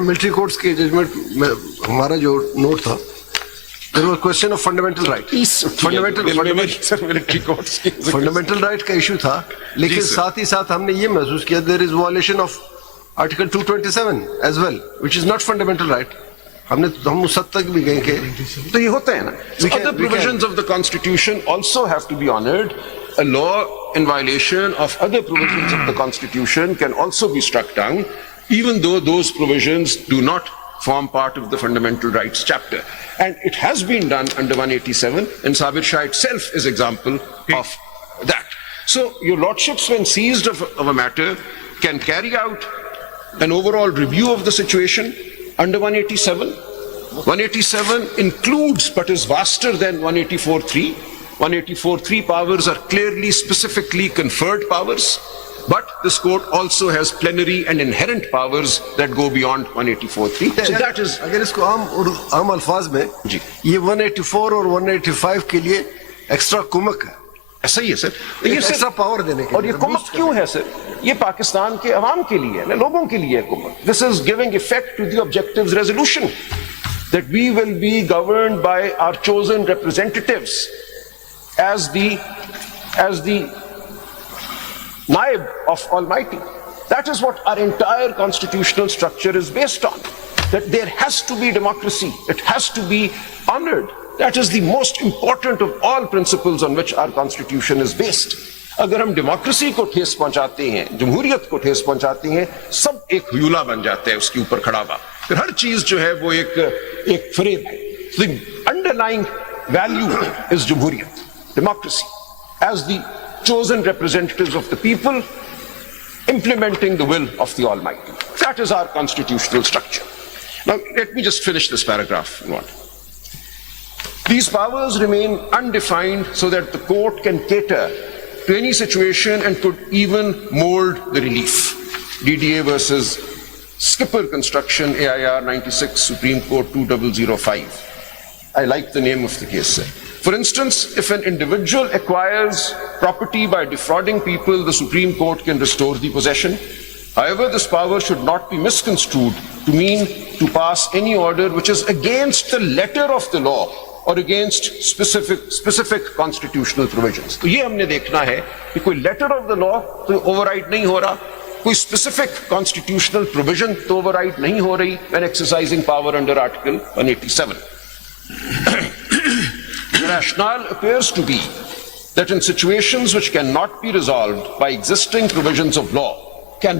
Military courts के judgement में हमारा जो नोट था, there was a question of fundamental right. Fundamental right का इशू था, लेकिन साथ ही साथ हमने ये महसूस किया there is violation of Article 227 as well, which is not fundamental right. हम उस हद तक भी गए कि तो ये होता है ना. Other provisions of the Constitution also have to be honored. A law in violation of other provisions of the Constitution can also be struck down, even though those provisions do not form part of the fundamental rights chapter. And it has been done under 187, and Sabir Shah itself is example of that. So your lordships, when seized of a matter, can carry out an overall review of the situation under 187. 187 includes but is vaster than 184.3. 184.3 powers are clearly, specifically conferred powers, but this court also has plenary and inherent powers that go beyond 184.3. So that is. अगर इसको आम अल्फाज में जी, ये 184 और 185 के लिए extra कुमक है. ऐसा ही है सर. ये एक्स्ट्रा पावर देने के लिए. और ये कुमक क्यों है सर? ये पाकिस्तान के अवाम के लिए है, लोगों के लिए है कुमक. This is giving effect to the objectives resolution that we will be governed by our chosen representatives as the Naib of Almighty. That is what our entire constitutional structure is based on. That there has to be democracy. It has to be honored. That is the most important of all principles on which our constitution is based. अगर हम democracy को ठेस पहुंचाते हैं, जमहूरियत को ठेस पहुंचाते हैं, सब एक ह्यूला बन जाता है उसके ऊपर खड़ा हुआ. फिर हर चीज जो है वो एक फ्रेम है. The underlying value is जमहूरियत, democracy, as the chosen representatives of the people implementing the will of the Almighty. That is our constitutional structure. Now let me just finish this paragraph. These powers remain undefined so that the court can cater to any situation and could even mold the relief. DDA versus Skipper Construction, AIR 96, Supreme Court 2005. I like the name of the case, sir. For instance, if an individual acquires property by defrauding people, the Supreme Court can restore the possession. However, this power should not be misconstrued to mean to pass any order which is against the letter of the law or against specific constitutional provisions. तो ये हमने देखना है कि कोई letter of the law तो override नहीं हो रहा, कोई specific constitutional provision तो override नहीं हो रही when exercising power under Article 187. The rationale appears to be that in situations which cannot be resolved by existing provisions of law, and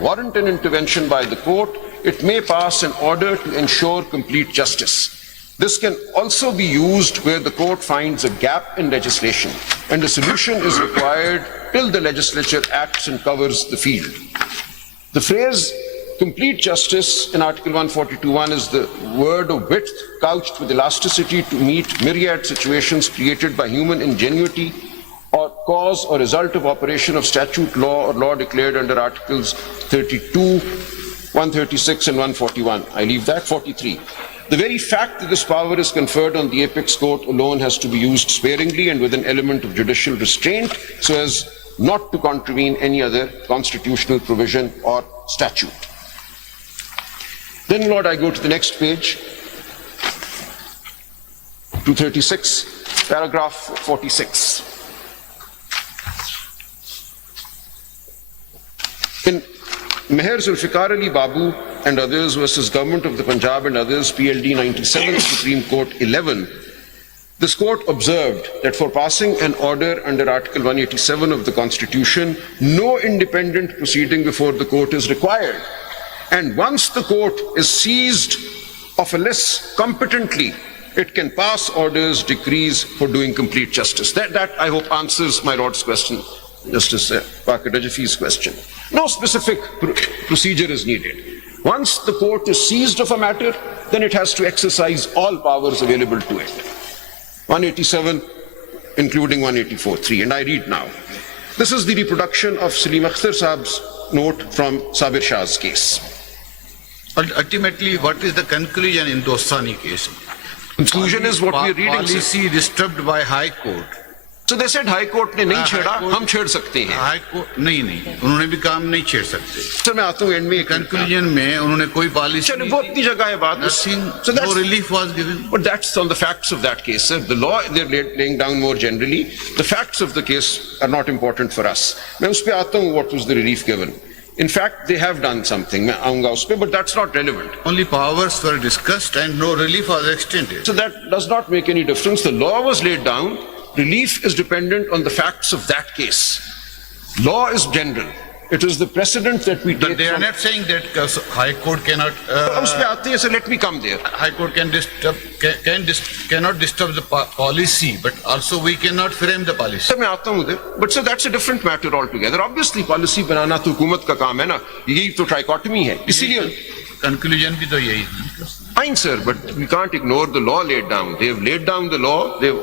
warrant an intervention by the court, it may pass an order to ensure complete justice. This can also be used where the court finds a gap in legislation and a solution is required till the legislature acts and covers the field. The phrase complete justice in Article 142.1 is the word of width couched with elasticity to meet myriad situations created by human ingenuity or cause or result of operation of statute, law or law declared under Articles 32, 136 and 141. I leave that. 43. The very fact that this power is conferred on the apex court alone has to be used sparingly and with an element of judicial restraint so as not to contravene any other constitutional provision or statute. Then, Lord, I go to the next page, 236, paragraph 46. In Meher Zulfikar Ali Babu and others versus Government of the Punjab and others, PLD 97, Supreme Court 11, this court observed that for passing an order under Article 187 of the Constitution, no independent proceeding before the court is required. And once the court is seized of a list competently, it can pass orders, decrees for doing complete justice. That I hope answers my Lord's question, Justice Parker Rajafi's question. No specific procedure is needed. Once the court is seized of a matter, then it has to exercise all powers available to it. 187, including 184.3. And I read now. This is the reproduction of Salim Akhtar Saab's note from Sabir Shah's case. Ultimately, what is the conclusion in Dostani case? Conclusion is what we are reading. Policy disturbed by High Court So they said High Court ने नहीं छेड़ा, हम छेड़ सकते हैं. High court नहीं उन्होंने भी काम नहीं छेड़ सकते. सर मैं आता हूँ एंड में कंक्लूजन में उन्होंने कोई पॉलिसी चलिए वो अपनी जगह है बात. So no that's, relief was given. but that's on the facts of that case, sir. The law they're laying down more generally. The facts of the case are not important for us. मैं उस पे आता हूँ what was the relief given. In fact, they have done something. मैं आऊँगा उस पे, but that's not relevant. Only powers were discussed and no relief was extended. So that does not make any difference. The law was laid down. Relief is dependent on the facts of that case. Law is general. It is the precedent that we But take they are from... not saying that High Court cannot. उस पे आते हैं, so let me come there. High Court cannot disturb the policy, but also we cannot frame the policy. Sir मैं आता हूँ उधर, but sir that's a different matter altogether. Obviously policy बनाना तो हुकूमत का काम है ना, यही तो trichotomy है. इसीलिए Conclusion भी तो यही है. fine sir, but we can't ignore the law laid down. They have laid down the law, they've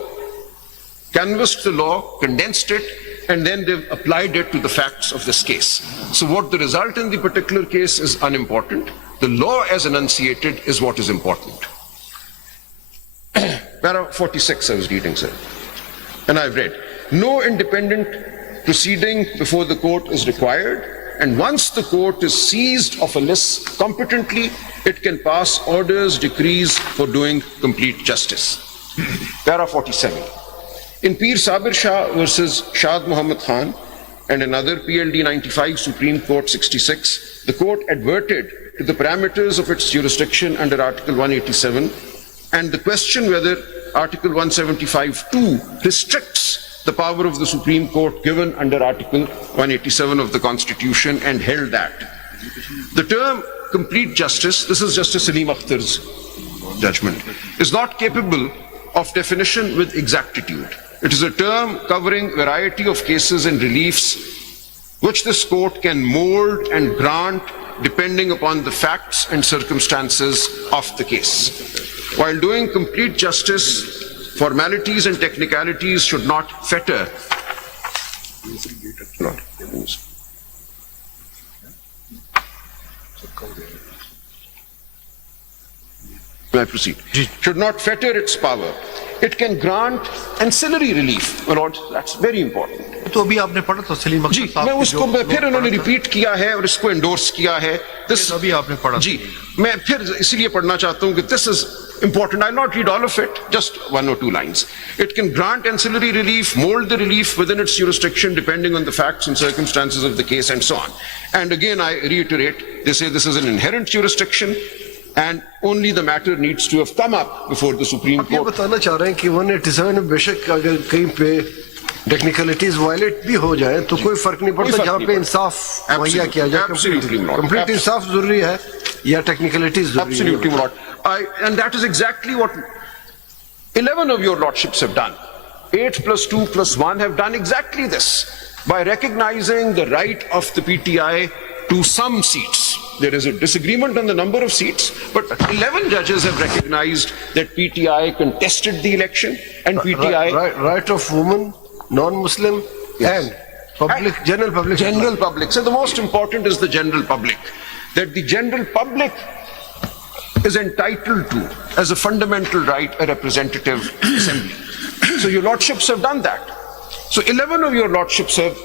canvassed the law, condensed it, and then they've applied it to the facts of this case. So what the result in the particular case is unimportant. The law as enunciated is what is important. Paragraph 46 I was reading, sir. And I've read, no independent proceeding before the court is required, and once the court is seized of a list competently, it can pass orders, decrees for doing complete justice. Paragraph 47. In Pir Sabir Shah versus Shad Muhammad Khan and another PLD 95 Supreme Court 66, the court adverted to the parameters of its jurisdiction under Article 187 and the question whether Article 175(2) restricts the power of the Supreme Court given under Article 187 of the Constitution and held that. The term complete justice, this is Justice Salim Akhtar's judgment, is not capable of definition with exactitude. It is a term covering a variety of cases and reliefs which this court can mold and grant depending upon the facts and circumstances of the case. While doing complete justice, formalities and technicalities should not fetter. May I proceed? Should not fetter its power. It can grant ancillary relief. My lord, that's very important. तो अभी आपने पढ़ा तो सलीम जी, अख्तर साहब मैं की उसको जो- फिर उन्होंने रिपीट किया है और इसको एंडोर्स किया है. This अभी आपने पढ़ा जी, मैं फिर इसीलिए पढ़ना चाहता हूं कि this is important. I'll not read all of it, just one or two lines. It can grant ancillary relief, mold the relief within its jurisdiction depending on the facts and circumstances of the case and so on. And again, I reiterate, they say this is an inherent jurisdiction and only the matter needs to have come up before the Supreme आप ये Court. बताना चाह रहे हैं कि 187 में बेशक अगर कहीं पे टेक्निकलिटीज वायलेट भी हो जाए तो कोई फर्क नहीं पड़ता, फर्क जहाँ नहीं पे पड़ता। इंसाफ मुहैया किया जाए. Absolutely not. कंप्लीट इंसाफ जरूरी है या टेक्निकलिटीज जरूरी है? Absolutely not. And that is exactly what 11 of your lordships have done. 8 plus 2 plus 1 have done exactly this by recognizing the right of the PTI to some seats. There is a disagreement on the number of seats, but 11 judges have recognized that PTI contested the election and PTI... Right of women, non-Muslim, Yes. and public, general public. General public. So the most important is the general public. That the general public is entitled to, as a fundamental right, a representative assembly. So your lordships have done that. So 11 of your lordships have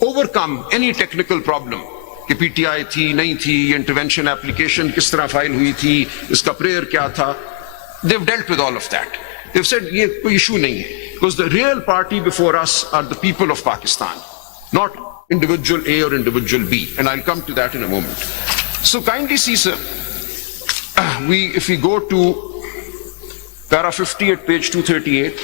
overcome any technical problem. कि PTI थी, नहीं थी, intervention application किस तरह file हुई थी, इसका prayer क्या था. They've dealt with all of that. They've said ये कोई issue नहीं है. Because the real party before us are the people of Pakistan, not individual A or individual B. And I'll come to that in a moment. So kindly see, sir, if we go to para 50 at page 238,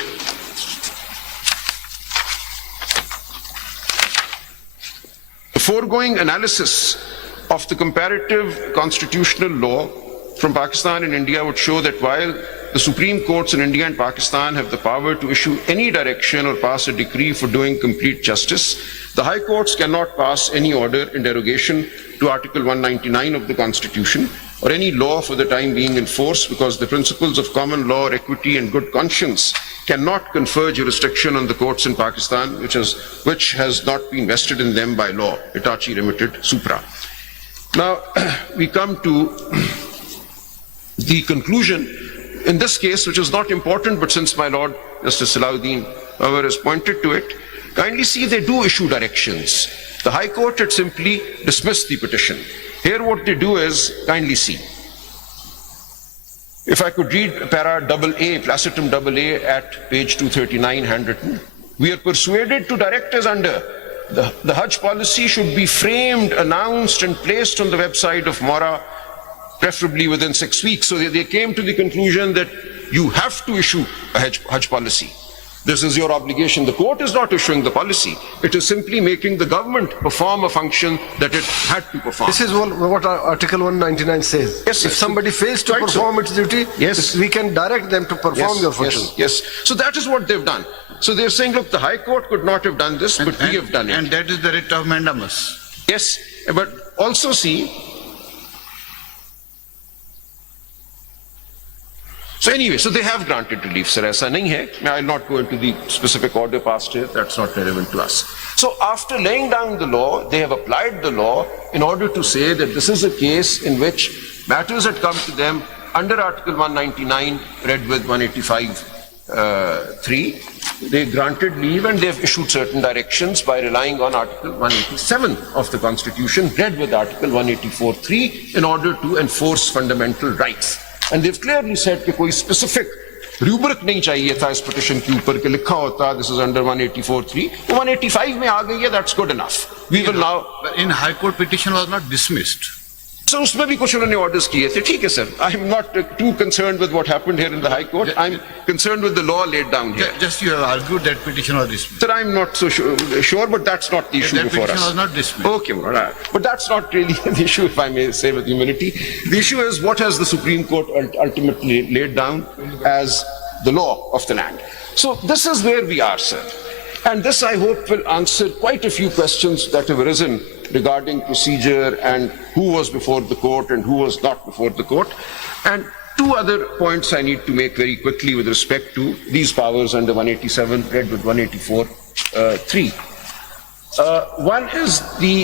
the foregoing analysis of the comparative constitutional law from Pakistan and India would show that while the Supreme Courts in India and Pakistan have the power to issue any direction or pass a decree for doing complete justice, the High Courts cannot pass any order in derogation to Article 199 of the Constitution or any law for the time being in force, because the principles of common law, equity and good conscience cannot confer jurisdiction on the courts in Pakistan which has not been vested in them by law, Itachi Limited, Supra. Now we come to the conclusion in this case, which is not important, but since my Lord Justice Salahuddin however, has pointed to it. Kindly see they do issue directions. The High Court had simply dismissed the petition. Here what they do is, kindly see. If I could read para AA, placitum AA at page 239 handwritten. We are persuaded to direct as under. The Hajj policy should be framed, announced and placed on the website of Mora, preferably within 6 weeks. So they came to the conclusion that you have to issue a Hajj policy. This is your obligation. The court is not issuing the policy. It is simply making the government perform a function that it had to perform. This is what Article 199 says. Yes, if sir. somebody fails to Right, sir. perform its duty, Yes. we can direct them to perform their function. Yes. So that is what they've done. So they're saying, look, the High Court could not have done this, but we have done it. And that is the writ of mandamus. Yes, but also see. So anyway, so they have granted relief, sir. Aisa nahi hai. I'll not go into the specific order passed here. That's not relevant to us. So after laying down the law, they have applied the law in order to say that this is a case in which matters had come to them under Article 199, read with 185(3). They granted leave and they've issued certain directions by relying on Article 187 of the Constitution, read with Article 184(3), in order to enforce fundamental rights. And they've clearly said कि कोई specific rubric नहीं चाहिए था इस petition के ऊपर कि लिखा होता this is under 184(3). 185 में आ गई है, that's good enough. We will now. But in High Court petition was not dismissed. So उसमें भी कुछ उन्होंने orders किए थे. ठीक है sir. I'm not too concerned with what happened here in the High Court. I'm concerned with the law laid down here. Just you have argued that petition was dismissed. Sir, I'm not so sure, but that's not the issue That before petition us. was not dismissed. Okay, all right. But that's not really the issue, if I may say with humility. The issue is what has the Supreme Court ultimately laid down as the law of the land. So this is where we are, sir. And this, I hope, will answer quite a few questions that have arisen regarding procedure and who was before the court and who was not before the court. And two other points I need to make very quickly with respect to these powers under 187, read with 184(3). One is the